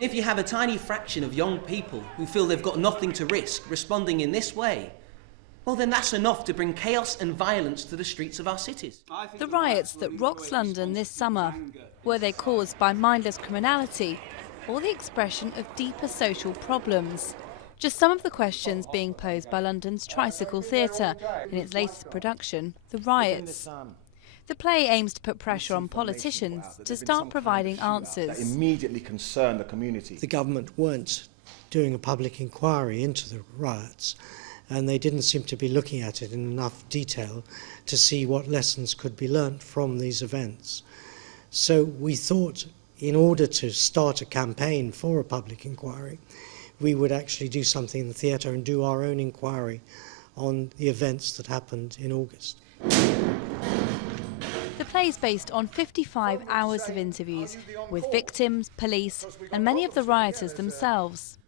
If you have a tiny fraction of young people who feel they've got nothing to risk responding in this way, well then that's enough to bring chaos and violence to the streets of our cities. The riots that rocked London this summer, were they caused by mindless criminality or the expression of deeper social problems? Just some of the questions being posed by London's Tricycle Theatre in its latest production, The Riots. The play aims to put pressure on politicians to start providing answers. That immediately concern the community. The government weren't doing a public inquiry into the riots, and they didn't seem to be looking at it in enough detail to see what lessons could be learnt from these events. So we thought, in order to start a campaign for a public inquiry, we would actually do something in the theatre and do our own inquiry on the events that happened in August. The play is based on 55 hours of interviews with victims, police and many of the rioters themselves.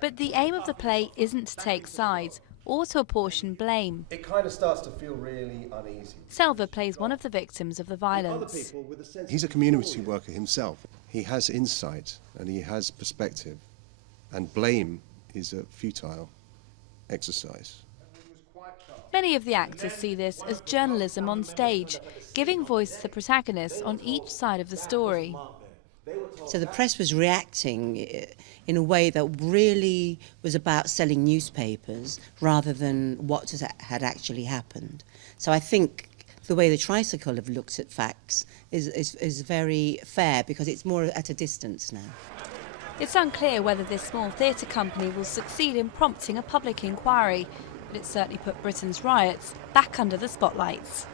But the aim of the play isn't to take sides or to apportion blame. It kind of starts to feel really uneasy. Selva plays one of the victims of the violence. He's a community worker himself. He has insight and he has perspective, and blame is a futile exercise. Many of the actors see this as journalism on stage, giving voice to the protagonists on each side of the story. So the press was reacting in a way that really was about selling newspapers rather than what had actually happened. So I think the way the Tricycle have looked at facts is very fair, because it's more at a distance now. It's unclear whether this small theatre company will succeed in prompting a public inquiry, but it certainly put Britain's riots back under the spotlights.